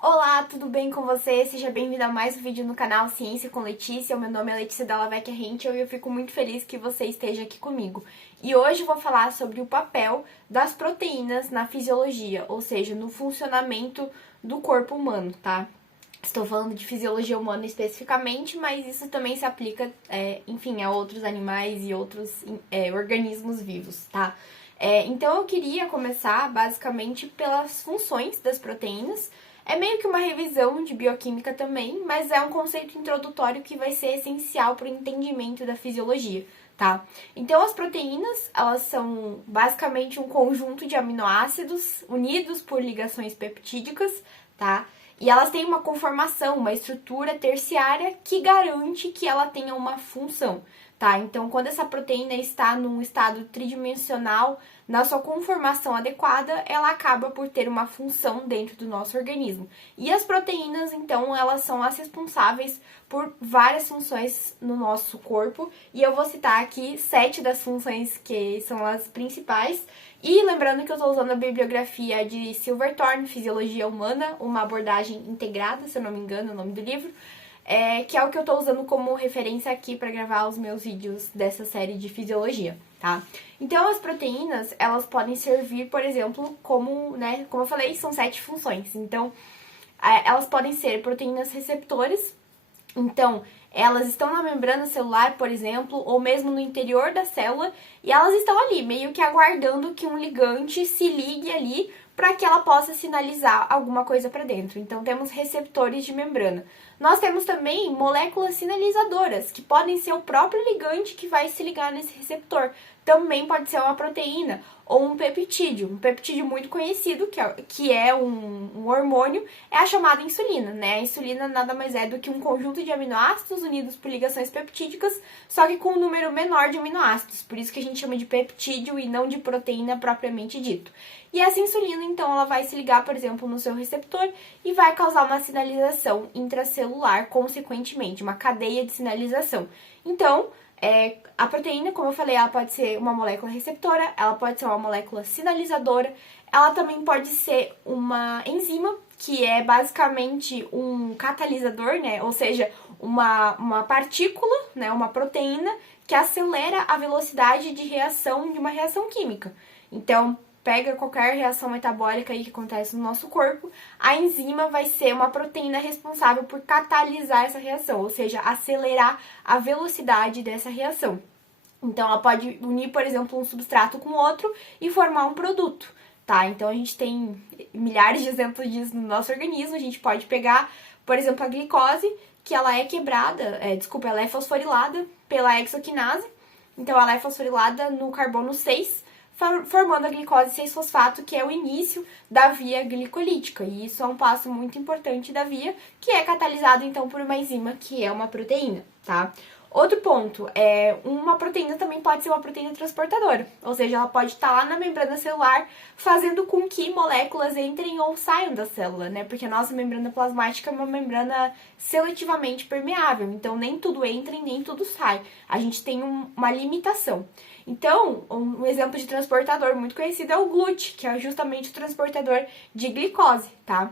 Olá, tudo bem com você? Seja bem-vindo a mais um vídeo no canal Ciência com Letícia. O meu nome é Letícia Della Vecchia Henkel e eu fico muito feliz que você esteja aqui comigo. E hoje eu vou falar sobre o papel das proteínas na fisiologia, ou seja, no funcionamento do corpo humano, tá? Estou falando de fisiologia humana especificamente, mas isso também se aplica, enfim, a outros animais e outros organismos vivos, tá? Então eu queria começar basicamente pelas funções das proteínas. É meio que uma revisão de bioquímica também, mas é um conceito introdutório que vai ser essencial para o entendimento da fisiologia, tá? Então, as proteínas, elas são basicamente um conjunto de aminoácidos unidos por ligações peptídicas, tá? E elas têm uma conformação, uma estrutura terciária que garante que ela tenha uma função, tá? Então, quando essa proteína está num estado tridimensional, na sua conformação adequada, ela acaba por ter uma função dentro do nosso organismo. E as proteínas, então, elas são as responsáveis por várias funções no nosso corpo. E eu vou citar aqui 7 das funções que são as principais. E lembrando que eu estou usando a bibliografia de Silverthorne, Fisiologia Humana, uma abordagem integrada, se eu não me engano, é o nome do livro. Que é o que eu estou usando como referência aqui para gravar os meus vídeos dessa série de fisiologia, tá? Então, as proteínas, elas podem servir, por exemplo, como eu falei, são 7 funções. Então, elas podem ser proteínas receptores. Então, elas estão na membrana celular, por exemplo, ou mesmo no interior da célula, e elas estão ali, meio que aguardando que um ligante se ligue ali para que ela possa sinalizar alguma coisa para dentro. Então, temos receptores de membrana. Nós temos também moléculas sinalizadoras, que podem ser o próprio ligante que vai se ligar nesse receptor. Também pode ser uma proteína ou um peptídeo. Um peptídeo muito conhecido, que é um hormônio, é a chamada insulina, né? A insulina nada mais é do que um conjunto de aminoácidos unidos por ligações peptídicas, só que com um número menor de aminoácidos. Por isso que a gente chama de peptídeo e não de proteína propriamente dito. E essa insulina, então, ela vai se ligar, por exemplo, no seu receptor e vai causar uma sinalização intracelular, consequentemente, uma cadeia de sinalização. Então, a proteína, como eu falei, ela pode ser uma molécula receptora, ela pode ser uma molécula sinalizadora, ela também pode ser uma enzima, que é basicamente um catalisador, né? Ou seja, uma partícula, né? Uma proteína que acelera a velocidade de reação de uma reação química. Então, pega qualquer reação metabólica aí que acontece no nosso corpo, a enzima vai ser uma proteína responsável por catalisar essa reação, ou seja, acelerar a velocidade dessa reação. Então, ela pode unir, por exemplo, um substrato com outro e formar um produto, tá? Então, a gente tem milhares de exemplos disso no nosso organismo. A gente pode pegar, por exemplo, a glicose, que ela é quebrada, ela é fosforilada pela hexoquinase. Então, ela é fosforilada no carbono 6, formando a glicose 6-fosfato, que é o início da via glicolítica. E isso é um passo muito importante da via, que é catalisado, então, por uma enzima, que é uma proteína, tá? Outro ponto, uma proteína também pode ser uma proteína transportadora, ou seja, ela pode estar lá na membrana celular, fazendo com que moléculas entrem ou saiam da célula, né? Porque a nossa membrana plasmática é uma membrana seletivamente permeável, então nem tudo entra e nem tudo sai. A gente tem uma limitação. Então, um exemplo de transportador muito conhecido é o glute, que é justamente o transportador de glicose, tá?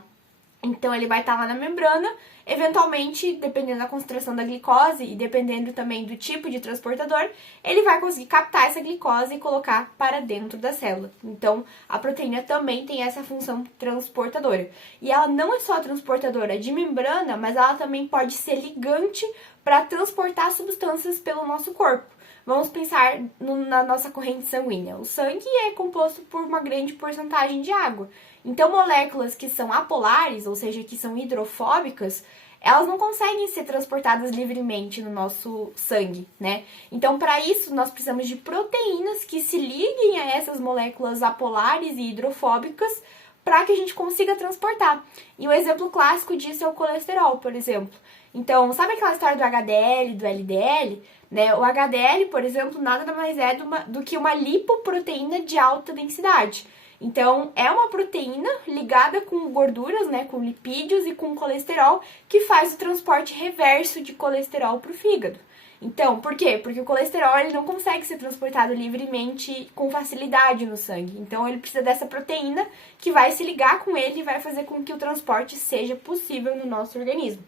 Então, ele vai estar lá na membrana, eventualmente, dependendo da concentração da glicose e dependendo também do tipo de transportador, ele vai conseguir captar essa glicose e colocar para dentro da célula. Então, a proteína também tem essa função transportadora. E ela não é só transportadora de membrana, mas ela também pode ser ligante para transportar substâncias pelo nosso corpo. Vamos pensar na nossa corrente sanguínea. O sangue é composto por uma grande porcentagem de água. Então, moléculas que são apolares, ou seja, que são hidrofóbicas, elas não conseguem ser transportadas livremente no nosso sangue, né? Então, para isso, nós precisamos de proteínas que se liguem a essas moléculas apolares e hidrofóbicas para que a gente consiga transportar. E um exemplo clássico disso é o colesterol, por exemplo. Então, sabe aquela história do HDL, do LDL? Né? O HDL, por exemplo, nada mais é do que uma lipoproteína de alta densidade. Então, é uma proteína ligada com gorduras, né, com lipídios e com colesterol, que faz o transporte reverso de colesterol para o fígado. Então, por quê? Porque o colesterol ele não consegue ser transportado livremente com facilidade no sangue. Então, ele precisa dessa proteína que vai se ligar com ele e vai fazer com que o transporte seja possível no nosso organismo.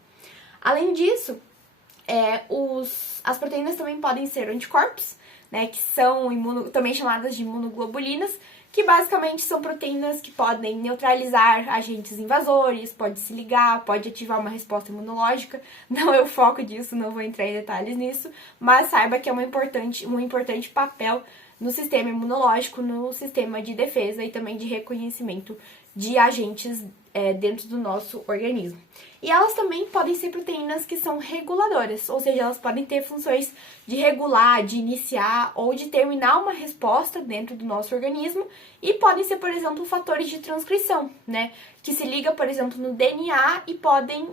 Além disso, as proteínas também podem ser anticorpos, né, que são também chamadas de imunoglobulinas, que basicamente são proteínas que podem neutralizar agentes invasores, pode se ligar, pode ativar uma resposta imunológica. Não é o foco disso, não vou entrar em detalhes nisso, mas saiba que é um importante papel no sistema imunológico, no sistema de defesa e também de reconhecimento de agentes dentro do nosso organismo. E elas também podem ser proteínas que são reguladoras, ou seja, elas podem ter funções de regular, de iniciar ou de terminar uma resposta dentro do nosso organismo e podem ser, por exemplo, fatores de transcrição, né, que se liga, por exemplo, no DNA e podem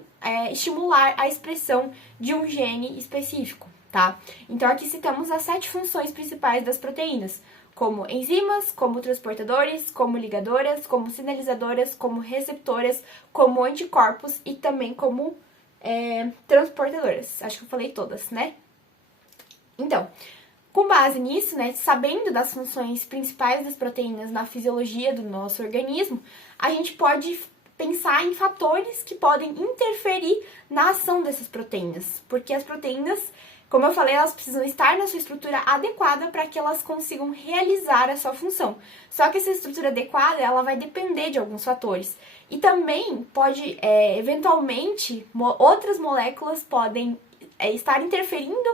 estimular a expressão de um gene específico, tá? Então aqui citamos as 7 funções principais das proteínas, como enzimas, como transportadores, como ligadoras, como sinalizadoras, como receptoras, como anticorpos e também como transportadoras. Acho que eu falei todas, né? Então, com base nisso, né, sabendo das funções principais das proteínas na fisiologia do nosso organismo, a gente pode pensar em fatores que podem interferir na ação dessas proteínas, porque as proteínas, como eu falei, elas precisam estar na sua estrutura adequada para que elas consigam realizar a sua função. Só que essa estrutura adequada, ela vai depender de alguns fatores. E também pode, eventualmente, outras moléculas podem estar interferindo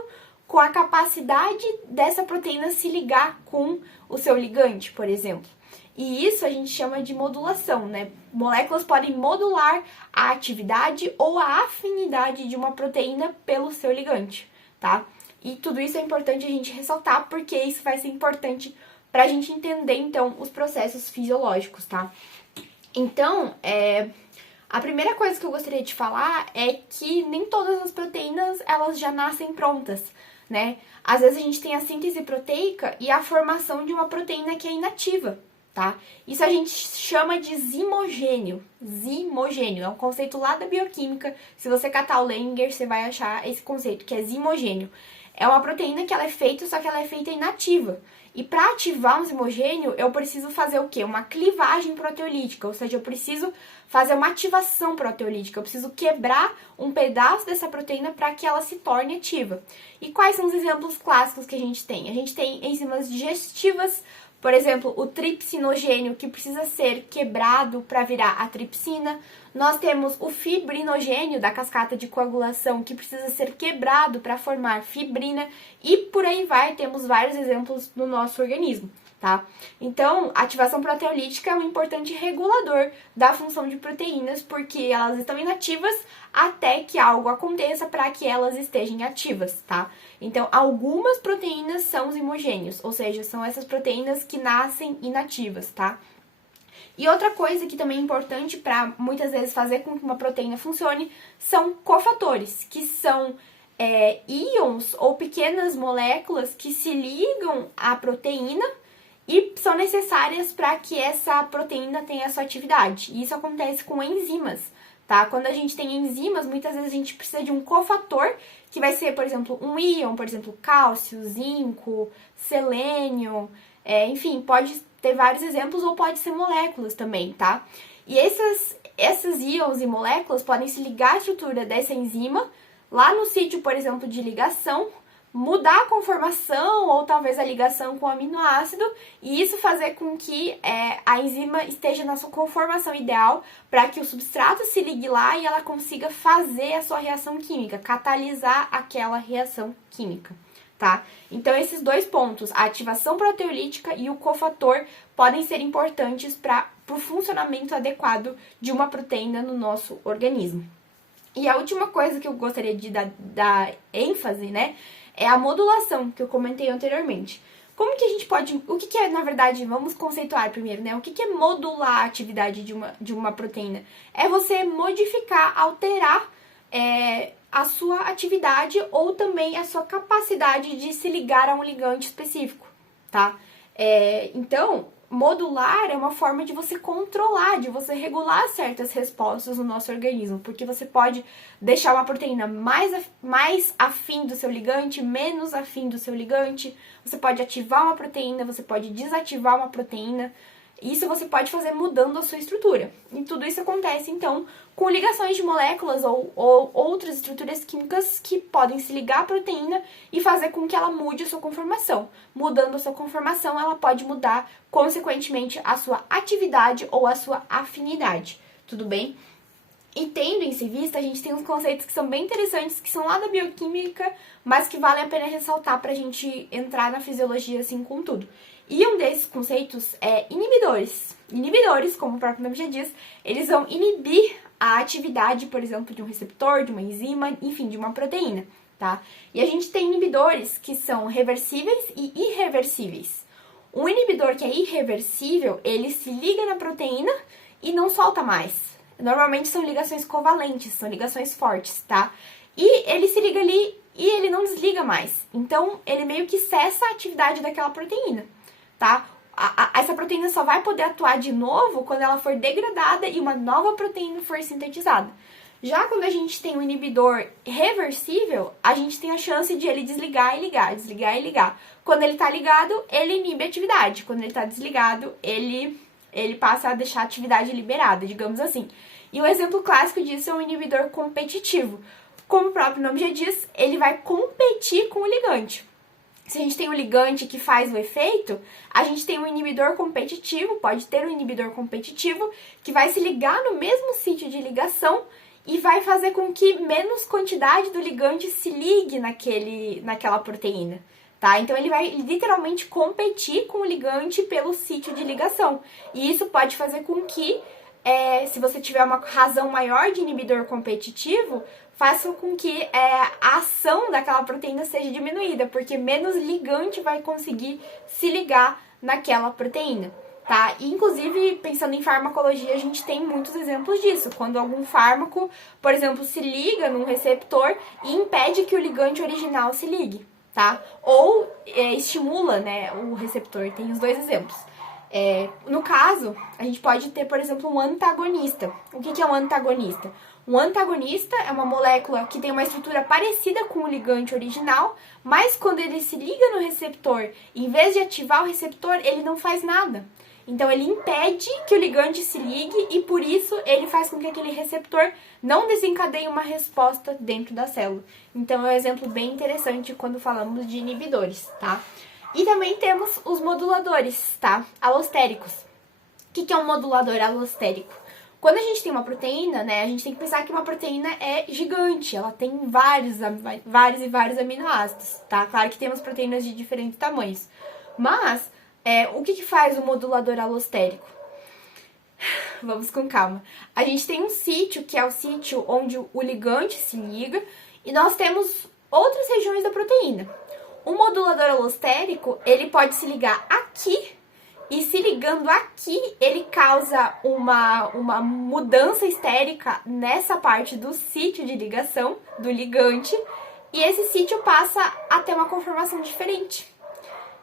com a capacidade dessa proteína se ligar com o seu ligante, por exemplo. E isso a gente chama de modulação, né? Moléculas podem modular a atividade ou a afinidade de uma proteína pelo seu ligante, tá? E tudo isso é importante a gente ressaltar, porque isso vai ser importante pra gente entender, então, os processos fisiológicos, tá? Então, a primeira coisa que eu gostaria de falar é que nem todas as proteínas, elas já nascem prontas, né? Às vezes a gente tem a síntese proteica e a formação de uma proteína que é inativa, tá? Isso a gente chama de zimogênio. Zimogênio é um conceito lá da bioquímica. Se você catar o Langer, você vai achar esse conceito, que é zimogênio. É uma proteína que ela é feita, só que ela é feita inativa. E para ativar um zimogênio, eu preciso fazer o quê? Uma clivagem proteolítica, ou seja, eu preciso fazer uma ativação proteolítica, eu preciso quebrar um pedaço dessa proteína para que ela se torne ativa. E quais são os exemplos clássicos que a gente tem? A gente tem enzimas digestivas, por exemplo, o tripsinogênio, que precisa ser quebrado para virar a tripsina. Nós temos o fibrinogênio, da cascata de coagulação, que precisa ser quebrado para formar fibrina. E por aí vai, temos vários exemplos no nosso organismo, tá? Então, a ativação proteolítica é um importante regulador da função de proteínas, porque elas estão inativas até que algo aconteça para que elas estejam ativas, tá? Então, algumas proteínas são zimogênios, ou seja, são essas proteínas que nascem inativas, tá? E outra coisa que também é importante para muitas vezes fazer com que uma proteína funcione são cofatores, que são íons ou pequenas moléculas que se ligam à proteína e são necessárias para que essa proteína tenha a sua atividade. E isso acontece com enzimas, tá? Quando a gente tem enzimas, muitas vezes a gente precisa de um cofator, que vai ser, por exemplo, um íon, por exemplo, cálcio, zinco, selênio, enfim, pode ter vários exemplos ou pode ser moléculas também, tá? E esses íons e moléculas podem se ligar à estrutura dessa enzima, lá no sítio, por exemplo, de ligação, mudar a conformação ou talvez a ligação com o aminoácido e isso fazer com que a enzima esteja na sua conformação ideal para que o substrato se ligue lá e ela consiga fazer a sua reação química, catalisar aquela reação química, tá? Então esses dois pontos, a ativação proteolítica e o cofator, podem ser importantes para o funcionamento adequado de uma proteína no nosso organismo. E a última coisa que eu gostaria de dar ênfase, né, é a modulação, que eu comentei anteriormente. Como que a gente pode... O que é, na verdade, vamos conceituar primeiro, né? O que é modular a atividade de uma proteína? É você modificar, alterar a sua atividade ou também a sua capacidade de se ligar a um ligante específico, tá? Então, modular é uma forma de você controlar, de você regular certas respostas no nosso organismo, porque você pode deixar uma proteína mais afim do seu ligante, menos afim do seu ligante, você pode ativar uma proteína, você pode desativar uma proteína. Isso você pode fazer mudando a sua estrutura. E tudo isso acontece, então, com ligações de moléculas ou outras estruturas químicas que podem se ligar à proteína e fazer com que ela mude a sua conformação. Mudando a sua conformação, ela pode mudar, consequentemente, a sua atividade ou a sua afinidade. Tudo bem? E tendo isso em vista, a gente tem uns conceitos que são bem interessantes, que são lá da bioquímica, mas que vale a pena ressaltar para a gente entrar na fisiologia assim com tudo. E um desses conceitos é inibidores. Inibidores, como o próprio nome já diz, eles vão inibir a atividade, por exemplo, de um receptor, de uma enzima, enfim, de uma proteína, tá? E a gente tem inibidores que são reversíveis e irreversíveis. Um inibidor que é irreversível, ele se liga na proteína e não solta mais. Normalmente são ligações covalentes, são ligações fortes, tá? E ele se liga ali e ele não desliga mais. Então, ele meio que cessa a atividade daquela proteína, tá? Essa proteína só vai poder atuar de novo quando ela for degradada e uma nova proteína for sintetizada. Já quando a gente tem um inibidor reversível, a gente tem a chance de ele desligar e ligar, desligar e ligar. Quando ele tá ligado, ele inibe a atividade. Quando ele tá desligado, ele passa a deixar a atividade liberada, digamos assim. E um exemplo clássico disso é um inibidor competitivo. Como o próprio nome já diz, ele vai competir com o ligante. Se a gente tem um ligante que faz o efeito, a gente tem um inibidor competitivo, pode ter um inibidor competitivo, que vai se ligar no mesmo sítio de ligação e vai fazer com que menos quantidade do ligante se ligue naquela proteína, tá? Então ele vai literalmente competir com o ligante pelo sítio de ligação. E isso pode fazer com que, se você tiver uma razão maior de inibidor competitivo, faça com que a ação daquela proteína seja diminuída, porque menos ligante vai conseguir se ligar naquela proteína, tá? E, inclusive, pensando em farmacologia, a gente tem muitos exemplos disso. Quando algum fármaco, por exemplo, se liga num receptor e impede que o ligante original se ligue, tá? Ou estimula, né, o receptor. Tem os dois exemplos. No caso, a gente pode ter, por exemplo, um antagonista. O que é um antagonista? Um antagonista é uma molécula que tem uma estrutura parecida com o ligante original, mas quando ele se liga no receptor, em vez de ativar o receptor, ele não faz nada. Então, ele impede que o ligante se ligue e, por isso, ele faz com que aquele receptor não desencadeie uma resposta dentro da célula. Então, é um exemplo bem interessante quando falamos de inibidores, tá? E também temos os moduladores, tá? Alostéricos. O que é um modulador alostérico? Quando a gente tem uma proteína, né, a gente tem que pensar que uma proteína é gigante, ela tem vários e vários aminoácidos, tá? Claro que temos proteínas de diferentes tamanhos. Mas, o que faz o modulador alostérico? Vamos com calma. A gente tem um sítio, que é o sítio onde o ligante se liga, e nós temos outras regiões da proteína. O modulador alostérico, ele pode se ligar aqui, e se ligando aqui, ele causa uma mudança estérica nessa parte do sítio de ligação, do ligante, e esse sítio passa a ter uma conformação diferente.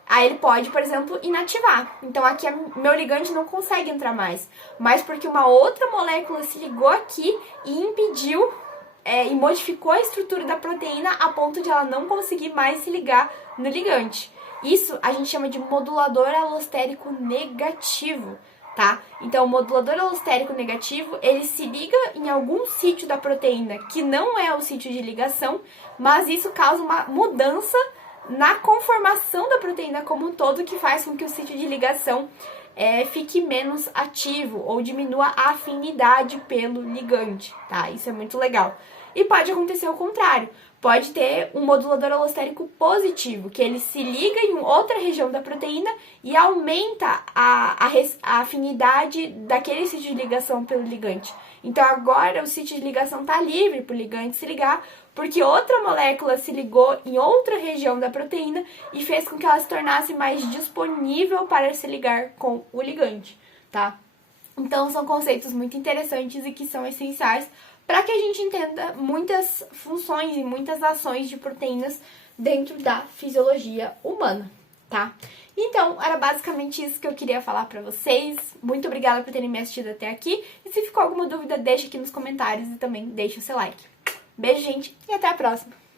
Aí ele pode, por exemplo, inativar. Então aqui meu ligante não consegue entrar mais, mas porque uma outra molécula se ligou aqui e impediu e modificou a estrutura da proteína a ponto de ela não conseguir mais se ligar no ligante. Isso a gente chama de modulador alostérico negativo, tá? Então, o modulador alostérico negativo, ele se liga em algum sítio da proteína que não é o sítio de ligação, mas isso causa uma mudança na conformação da proteína como um todo, que faz com que o sítio de ligação fique menos ativo ou diminua a afinidade pelo ligante, tá? Isso é muito legal. E pode acontecer o contrário. Pode ter um modulador alostérico positivo, que ele se liga em outra região da proteína e aumenta a afinidade daquele sítio de ligação pelo ligante. Então agora o sítio de ligação está livre para o ligante se ligar, porque outra molécula se ligou em outra região da proteína e fez com que ela se tornasse mais disponível para se ligar com o ligante, tá? Então são conceitos muito interessantes e que são essenciais para que a gente entenda muitas funções e muitas ações de proteínas dentro da fisiologia humana. tá? Então, era basicamente isso que eu queria falar pra vocês. Muito obrigada por terem me assistido até aqui. E se ficou alguma dúvida, deixa aqui nos comentários e também deixa o seu like. Beijo, gente, e até a próxima!